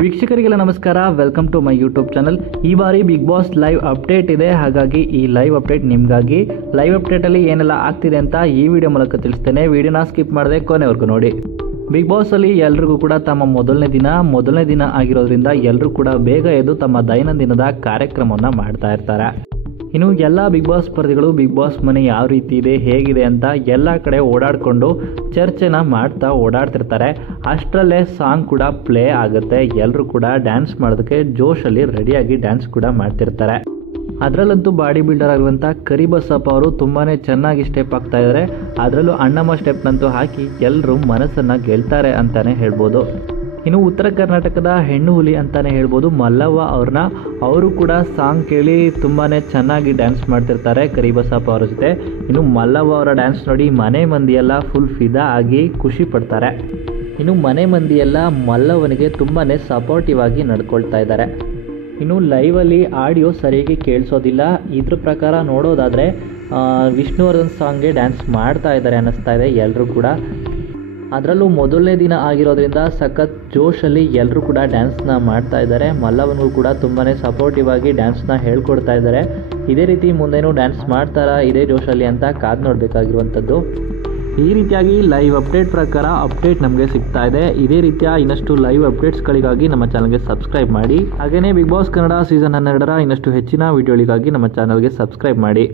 ವೀಕ್ಷಕರಿಗೆಲ್ಲ ನಮಸ್ಕಾರ, welcome to my YouTube channel. ಈ ಬಾರಿ ಬಿಗ್ ಬಾಸ್ ಲೈವ್ ಅಪ್ಡೇಟ್ ಇದೆ. ಹಾಗಾಗಿ ಈ ಲೈವ್ ಅಪ್ಡೇಟ್ ನಿಮಗಾಗಿ. ಲೈವ್ ಅಪ್ಡೇಟಲ್ಲಿ ಏನೆಲ್ಲ ಆಗ್ತಿದೆ ಅಂತ ಈ ವಿಡಿಯೋ ಮೂಲಕ ತಿಳಿಸ್ತೇನೆ. ವಿಡಿಯೋನ ಸ್ಕಿಪ್ ಮಾಡದೆ ಕೊನೆವರೆಗೂ ನೋಡಿ. ಬಿಗ್ ಬಾಸ್ ಅಲ್ಲಿ ಎಲ್ರಿಗೂ ಕೂಡ ತಮ್ಮ ಮೊದಲನೇ ದಿನ ಆಗಿರೋದ್ರಿಂದ ಎಲ್ಲರೂ ಕೂಡ ಬೇಗ ಎದ್ದು ತಮ್ಮ ದೈನಂದಿನದ ಕಾರ್ಯಕ್ರಮವನ್ನು ಮಾಡ್ತಾ ಇರ್ತಾರೆ. ಇನ್ನು ಎಲ್ಲ ಬಿಗ್ ಬಾಸ್ ಸ್ಪರ್ಧಿಗಳು ಬಿಗ್ ಬಾಸ್ ಮನೆ ಯಾವ ರೀತಿ ಇದೆ, ಹೇಗಿದೆ ಅಂತ ಎಲ್ಲ ಕಡೆ ಓಡಾಡಿಕೊಂಡು ಚರ್ಚೆನ ಮಾಡ್ತಾ ಓಡಾಡ್ತಿರ್ತಾರೆ. ಅಷ್ಟರಲ್ಲೇ ಸಾಂಗ್ ಕೂಡ ಪ್ಲೇ ಆಗುತ್ತೆ. ಎಲ್ಲರೂ ಕೂಡ ಡ್ಯಾನ್ಸ್ ಮಾಡೋದಕ್ಕೆ ಜೋಶಲ್ಲಿ ರೆಡಿಯಾಗಿ ಡ್ಯಾನ್ಸ್ ಕೂಡ ಮಾಡ್ತಿರ್ತಾರೆ. ಅದರಲ್ಲಂತೂ ಬಾಡಿ ಬಿಲ್ಡರ್ ಆಗಿರುವಂಥ ಕರಿಬಸಪ್ಪ ಅವರು ತುಂಬಾ ಚೆನ್ನಾಗಿ ಸ್ಟೆಪ್ ಆಗ್ತಾ ಇದ್ದಾರೆ. ಅದರಲ್ಲೂ ಅಣ್ಣಮ್ಮ ಸ್ಟೆಪ್ನಂತೂ ಹಾಕಿ ಎಲ್ಲರೂ ಮನಸ್ಸನ್ನು ಗೆಲ್ತಾರೆ ಅಂತಲೇ ಹೇಳ್ಬೋದು. ಇನ್ನು ಉತ್ತರ ಕರ್ನಾಟಕದ ಹೆಣ್ಣು ಹುಲಿ ಅಂತಲೇ ಹೇಳ್ಬೋದು ಮಲ್ಲವ್ವ ಅವ್ರನ್ನ. ಅವರು ಕೂಡ ಸಾಂಗ್ ಕೇಳಿ ತುಂಬಾ ಚೆನ್ನಾಗಿ ಡ್ಯಾನ್ಸ್ ಮಾಡ್ತಿರ್ತಾರೆ ಕರಿಬಸಪ್ಪ ಅವ್ರ ಜೊತೆ. ಇನ್ನು ಮಲ್ಲವ್ವ ಅವರ ಡ್ಯಾನ್ಸ್ ನೋಡಿ ಮನೆ ಮಂದಿಯೆಲ್ಲ ಫುಲ್ ಫಿದಾ ಆಗಿ ಖುಷಿ ಪಡ್ತಾರೆ. ಇನ್ನು ಮನೆ ಮಂದಿಯೆಲ್ಲ ಮಲ್ಲವ್ವನಿಗೆ ತುಂಬಾ ಸಪೋರ್ಟಿವ್ ಆಗಿ ನಡ್ಕೊಳ್ತಾ ಇದ್ದಾರೆ. ಇನ್ನು ಲೈವಲ್ಲಿ ಆಡಿಯೋ ಸರಿಯಾಗಿ ಕೇಳಿಸೋದಿಲ್ಲ. ಇದ್ರ ಪ್ರಕಾರ ನೋಡೋದಾದರೆ ವಿಷ್ಣುವರ್ಧನ್ ಸಾಂಗ್ಗೆ ಡ್ಯಾನ್ಸ್ ಮಾಡ್ತಾ ಇದ್ದಾರೆ ಅನ್ನಿಸ್ತಾ ಇದೆ ಎಲ್ಲರೂ ಕೂಡ. ಅದರಲ್ಲೂ ಮೊದಲನೇ ದಿನ ಆಗಿರೋದ್ರಿಂದ ಸಖತ್ ಜೋಶಲ್ಲಿ ಎಲ್ಲರೂ ಕೂಡ ಡ್ಯಾನ್ಸ್ನ ಮಾಡ್ತಾ ಇದ್ದಾರೆ. ಮಲ್ಲವನಿಗೂ ಕೂಡ ತುಂಬಾ ಸಪೋರ್ಟಿವ್ ಆಗಿ ಡ್ಯಾನ್ಸ್ನ ಹೇಳ್ಕೊಡ್ತಾ ಇದ್ದಾರೆ. ಇದೇ ರೀತಿ ಮುಂದೇನೂ ಡ್ಯಾನ್ಸ್ ಮಾಡ್ತಾರಾ ಇದೇ ಜೋಶಲ್ಲಿ ಅಂತ ಕಾದು ನೋಡಬೇಕಾಗಿರುವಂಥದ್ದು. ಈ ರೀತಿಯಾಗಿ ಲೈವ್ ಅಪ್ಡೇಟ್ ಪ್ರಕಾರ ಅಪ್ಡೇಟ್ ನಮಗೆ ಸಿಗ್ತಾ ಇದೆ. ಇದೇ ರೀತಿಯ ಇನ್ನಷ್ಟು ಲೈವ್ ಅಪ್ಡೇಟ್ಸ್ಗಳಿಗಾಗಿ ನಮ್ಮ ಚಾನಲ್ಗೆ ಸಬ್ಸ್ಕ್ರೈಬ್ ಮಾಡಿ. ಹಾಗೆಯೇ ಬಿಗ್ ಬಾಸ್ ಕನ್ನಡ ಸೀಸನ್ 12ರ ಇನ್ನಷ್ಟು ಹೆಚ್ಚಿನ ವಿಡಿಯೋಗಳಿಗಾಗಿ ನಮ್ಮ ಚಾನಲ್ಗೆ ಸಬ್ಸ್ಕ್ರೈಬ್ ಮಾಡಿ.